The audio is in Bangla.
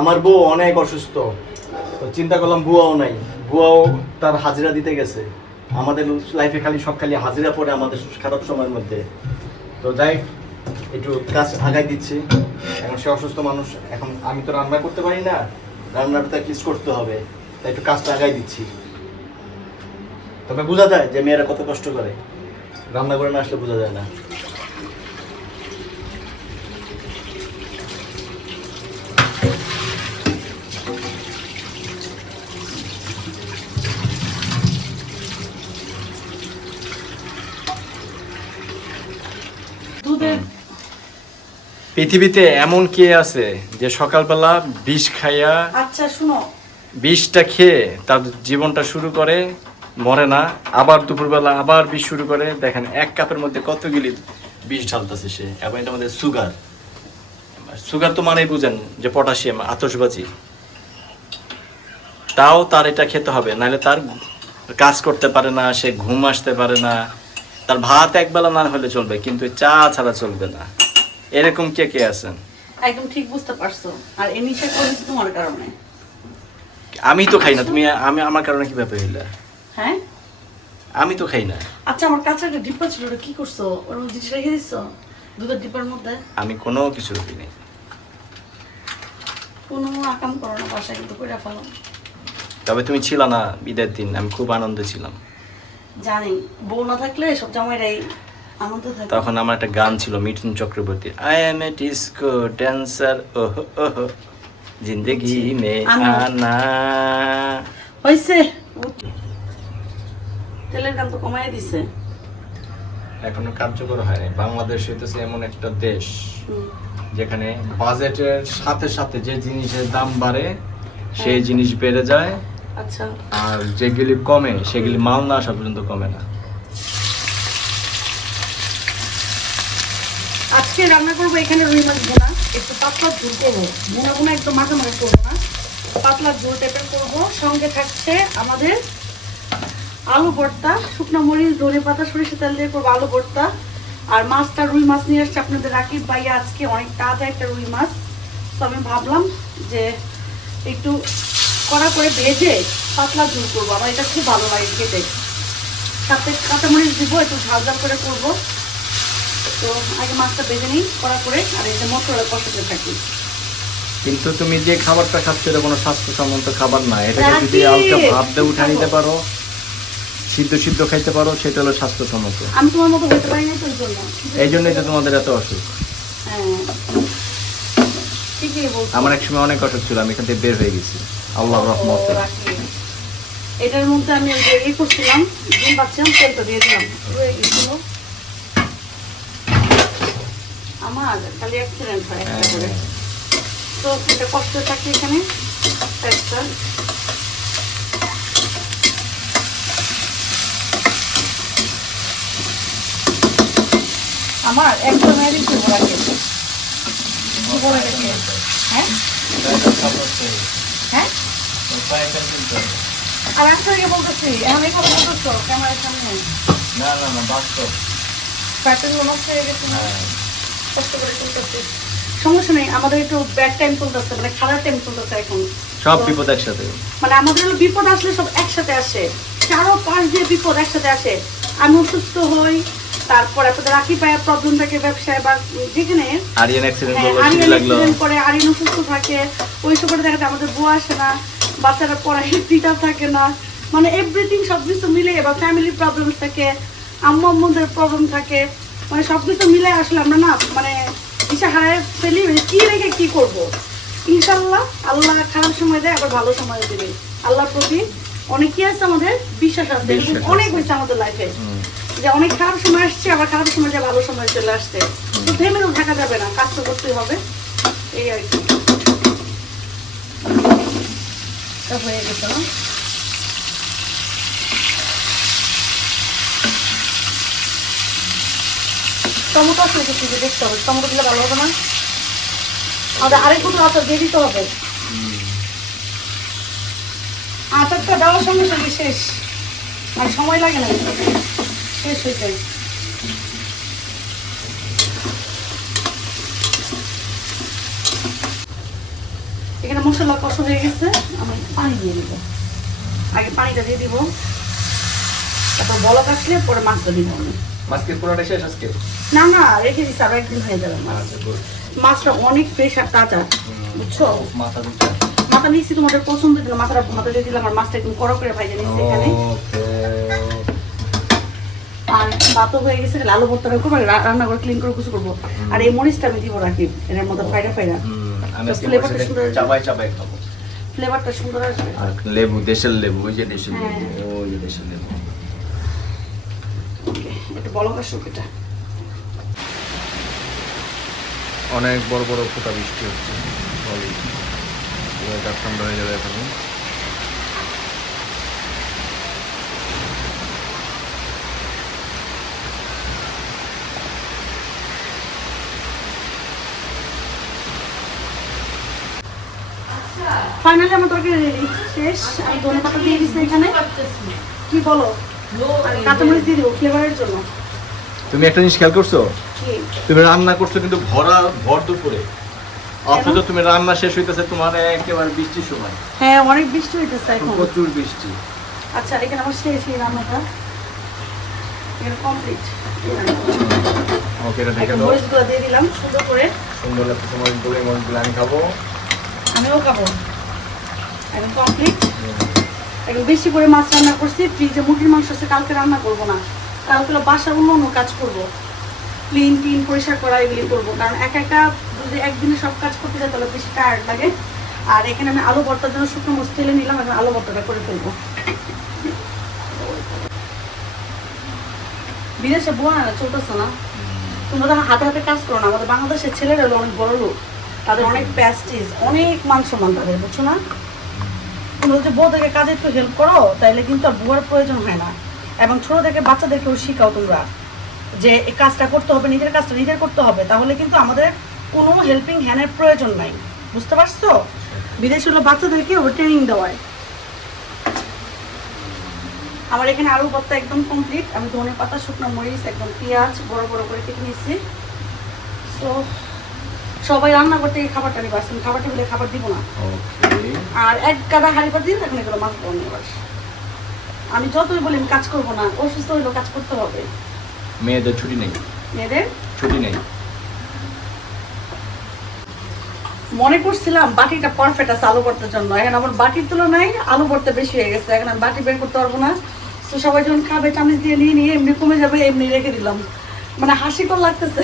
আমার বউ অনেক অসুস্থ, তো চিন্তা করলাম বুয়াও নাই, বুয়াও তার হাজিরা দিতে গেছে। আমাদের লাইফে খালি হাজিরা পড়ে আমাদের খারাপ সময়ের মধ্যে। তো যাই একটু কাজ আগাই দিচ্ছি। এখন সে অসুস্থ মানুষ, এখন আমি তো রান্না করতে পারি না, রান্নাটা তো অ্যাটলিস্ট করতে হবে, তাই একটু কাজটা আগাই দিচ্ছি। তবে বোঝা যায় যে মেয়েরা কত কষ্ট করে, রান্না করে না আসলে বোঝা যায় না। পৃথিবীতে এমন কে আছে যে সকালবেলা বিষ খাইয়া, আচ্ছা শুনো, বিষটা খেয়ে তার জীবনটা শুরু করে, মরে না, আবার দুপুরবেলা আবার বিষ শুরু করে। দেখেন এক কাপের মধ্যে কতগুলি বিষ ঢালতেছে সে, এবং এটা আমাদের সুগার। সুগার তো মানেই বুঝেন যে পটাশিয়াম, আতশবাজি। তাও তার এটা খেতে হবে, নাহলে তার কাজ করতে পারে না, সে ঘুম আসতে পারে না, তার ভাত একবেলা না হলে চলবে কিন্তু চা ছাড়া চলবে না। এরকম কে কে আছেন? একদম ঠিক বুঝতে পারছো। আর এই নিশা করেছি তোমার কারণে। আমি তো খাই না, তুমি আমি আমার কারণে কিভাবে হইলা? হ্যাঁ আমি তো খাই না। আচ্ছা, আমার কাছে একটা ডিব্বা ছিল, ওটা কি করছো? ওর মধ্যে জিনিস রেখে দিচ্ছ দুধের ডিব্বার মধ্যে? আমি কোনো কিছু করি নাই। কোনো আকাম করো না, বাসায় কিন্তু করে ফেলো। তবে তুমি ছিলা না ঈদের দিন, আমি খুব আনন্দে ছিলাম। জানি বউ না থাকলে সব জামাইরাই আনন্দ থাকে। তখন আমার একটা গান ছিল Mithun Chakraborty, I am a disco dancer ওহ ওহ জিন্দেগি মে আনা। হইছে, তেলের দাম তো কমাই দিছে। এখনো কার্যকর হয়নি। বাংলাদেশ হইতেছে এমন একটা দেশ যেখানে বাজেটের সাথে সাথে যে জিনিসের দাম বাড়ে সেই জিনিস বেড়ে যায়, আচ্ছা, আর যেগুলি কমে সেগুলি মাল না আসা পর্যন্ত কমে না। আজকে রান্না করবো এখানে রুই মাছ ভুনা, একটু পাতলা ঝোল করবো, ভুনা ভুনা একটু মাখা মাখা করবো না, পাতলা ঝোল টাইপের করবো। সঙ্গে থাকছে আমাদের আলু ভর্তা, শুকনো মরিচ, ধনে পাতা, সরিষা তেল দিয়ে করবো আলু ভর্তা। আর মাছটা রুই মাছ নিয়ে আসছে আপনাদের রাকিব ভাইয়া, আজকে অনেক তাজা একটা রুই মাছ। তো আমি ভাবলাম যে একটু কড়া করে ভেজে পাতলা ঝোল করবো, আমার এটা খুব ভালো লাগে খেতে। সাথে কাঁচামরিচ দিব, একটু ঝাল ঝাল করে করবো। তো আগে মাছটা ভেজে নিই কড়া করে, আর এই যে মশলা কষাতে থাকি। কিন্তু তুমি যে খাবারটা খাচ্ছ এটা কোনো স্বাস্থ্যসম্মত খাবার না। এটাকে যদি হালকা ভাত দিয়ে উঠে নিতে পারো, সিদ্ধ সিদ্ধ খাইতে পারো, সেটা হলো স্বাস্থ্যসম্মত। আমি তোমার মতো হইতে পারি না, তো এই জন্যই তো তোমাদের এত অসুখ। হ্যাঁ ঠিকই বলছো। আমার এক সময় অনেক অসুখ ছিল, আমি এখান থেকে বের হয়ে গেছি আল্লাহর রহমতে। এটার মধ্যে আমি ওই যে করছিলাম, ডিম পাচ্ছিলাম, তেলটা দিয়ে দিলাম, রয়ে গেছিল। আমার খালি অ্যাক্সিডেন্ট হয় একটা করে। তো এটা কষ্ট থাকি এখানে একটা। আমার একদম ম্যারিজ রাখে। হ্যাঁ হ্যাঁ, আর আপনাকে বলতেছি এখন এই কথা বলতেছো ক্যামেরার সামনে? না না না, বাস্তব। প্যাটার্ন নষ্ট হয়ে গেছে, কষ্ট করে চলতেছে। সমস্যা নেই, আমাদের একটু ব্যাড টাইম চলতেছে, মানে খারাপ টাইম চলতেছে এখন। সব বিপদ একসাথে, মানে আমাদের হলো বিপদ আসলে সব একসাথে আসে, চারো পাঁচ দিয়ে বিপদ একসাথে আসে। আমি অসুস্থ হই, তারপরে আপনাদের রাখি পায়া প্রবলেম থাকে ব্যবসায় বা যেখানে, আরিয়ান অ্যাক্সিডেন্ট করে আরিয়ান অসুস্থ থাকে, ওই সময় দেখা যায় আমাদের বুয়া আসে না, বাচ্চারা পড়ায় পিতা থাকে না, মানে এভরিথিং সবকিছু মিলে, এবার ফ্যামিলির প্রবলেম থাকে, আম্মু আম্মুদের প্রবলেম থাকে, মানে সবকিছু মিলে আসলে আমরা না মানে দিশা হারায় ফেলি, কি রেখে কি করব। ইনশাল্লাহ আল্লাহ খারাপ সময় দেয়, আবার ভালো সময় দেবে। আল্লাহর প্রতি অনেকই আছে আমাদের বিশ্বাস আছে, অনেক হয়েছে আমাদের লাইফে যে অনেক খারাপ সময় আসছে, আবার খারাপ সময় যে ভালো সময় চলে আসছে। তো থেমেও থাকা যাবে না, কাজ তো করতেই হবে, এই আর কি। হয়ে গেছে না? টমেটো আসলে কিছু দেখতে হবে, টমেটো দিলে ভালো হবে না? আমাদের আরেকটু আচার দিয়ে দিতে হবে। আচারটা দেওয়ার সঙ্গে সঙ্গে শেষ, আর সময় লাগে না, শেষ হয়ে যায়। এখানে মশলা কষা হয়ে গেছে, আমি পানি দিয়ে দিব। আগে পানিটা দিয়ে দিব, তারপর বলক আসলে পরে মাছটা দিব আমি। মাছকে পুরোটা শেষ আজকে? না না, রেখে দিচ্ছি, আরো একদিন হয়ে যাবে মাছ। মাছটা অনেক ফ্রেশ আর তাজা, বুঝছো? মাথা দুটো মাথা নিচ্ছি তোমাদের পছন্দ দিলাম, মাথা দিয়ে দিলাম। আর মাছটা একদম কড়া করে ভাইজা নিচ্ছি এখানে। আর ভাতও হয়ে গেছে, আলু ভর্তাটা করবো, রান্না করে ক্লিন করে কিছু করবো। আর এই মরিচটা আমি দিব রাখি এর মধ্যে ফাইরা ফাইরা, আমি আজকে ফ্লেভারটা সুন্দর, চাবাই চাবাই খাবো। ফ্লেভারটা সুন্দর আসবে। আর লেবু, দেশের লেবু, ওই যে দেশের হ্যাঁ। লেবু, ওই যে দেশের লেবু। একটু বলক আসুক এটা। অনেক বড় বড় ফোঁটা বৃষ্টি হচ্ছে, ঠান্ডা হয়ে যাবে এখন। ফাইনালি আমার তরকারি রেডি, শেষ। আমি ধনেপাতা দিয়ে দিচ্ছি এখানে। কি বলো? আর কাঁচামরিচ দিয়ে দিব ফ্লেভারের জন্য। তুমি একটা জিনিস খেয়াল করছো? কি? তুমি রান্না করছো কিন্তু ভর দুপুরে, অথচ তুমি রান্না শেষ হইতেছে তোমার একেবারে বৃষ্টির সময়। হ্যাঁ, অনেক বৃষ্টি হইতেছে এখন। প্রচুর বৃষ্টি। আচ্ছা, এখানে আমার শেষ এই রান্নাটা, এটা কমপ্লিট। ওকে, এটা দেখে দাও। মরিচগুলো দিয়ে দিলাম সুন্দর করে। সুন্দর লাগতেছে মরিচগুলো, এই মরিচগুলো আমি খাবো। আমিও খাবো। এখন কমপ্লিট। এখন বেশি করে মাছ রান্না করছি, ফ্রিজে মুরগির মাংস আছে, কালকে রান্না করবো না। কালকে বাসা অন্য অন্য কাজ করবো, ক্লিন টিন পরিষ্কার করা এগুলি করবো। কারণ একা একা যদি একদিনে সব কাজ করতে যায় তাহলে বেশি টায়ার্ড লাগে। আর এখানে আমি আলু ভর্তার জন্য শুকনো মরিচ তেলে নিলাম, এখন আলু ভর্তাটা করে ফেলবো। বিদেশে বোনা চলতেছে না, তোমরা তো হাতে হাতে কাজ করো না। আমাদের বাংলাদেশের ছেলেরা হলো অনেক বড় লোক, তাদের অনেক প্যাস্টিস, অনেক মান সম্মান তাদের, বুঝছো না? তোমরা যদি বউদেরকে কাজে একটু হেল্প করো তাহলে কিন্তু আর বুয়ার প্রয়োজন হয় না। এবং ছোট থেকে বাচ্চাদেরকেও শিখাও তোমরা যে এই কাজটা করতে হবে, নিজের কাজটা নিজের করতে হবে, তাহলে কিন্তু আমাদের কোনো হেল্পিং হ্যান্ডের প্রয়োজন নাই, বুঝতে পারছো? বিদেশে হলো বাচ্চাদেরকে ট্রেনিং দেওয়ায়। আমার এখানে আলু ভর্তা একদম কমপ্লিট। আমি ধনেপাতা, শুকনো মরিচ, একদম পেঁয়াজ বড় বড় করে কেটে নিচ্ছি। সো সবাই রান্না করতে গিয়ে খাবারটা নিয়ে আসছেন, খাবার টেবিলে খাবার দিব না। আর এক গাদা হাঁড়ি পাত দিন, এখন এগুলো মাছ বন্ধ নিয়ে আসে। আমি যতই বলি আমি কাজ করবো না, অসুস্থ হইলেও কাজ করতে হবে। মেয়েদের ছুটি নেই, মেয়েদের ছুটি নেই। মনে করছিলাম বাটিটা পারফেক্ট আছে আলু ভর্তার জন্য, এখন আমার বাটির তুলনায় আলু ভর্তা বেশি হয়ে গেছে। এখন আমি বাটি বের করতে পারবো না। তো সবাই যখন খাবে চামচ দিয়ে নিয়ে নিয়ে এমনি কমে যাবে, এমনি রেখে দিলাম। মানে হাসিকর লাগতেছে।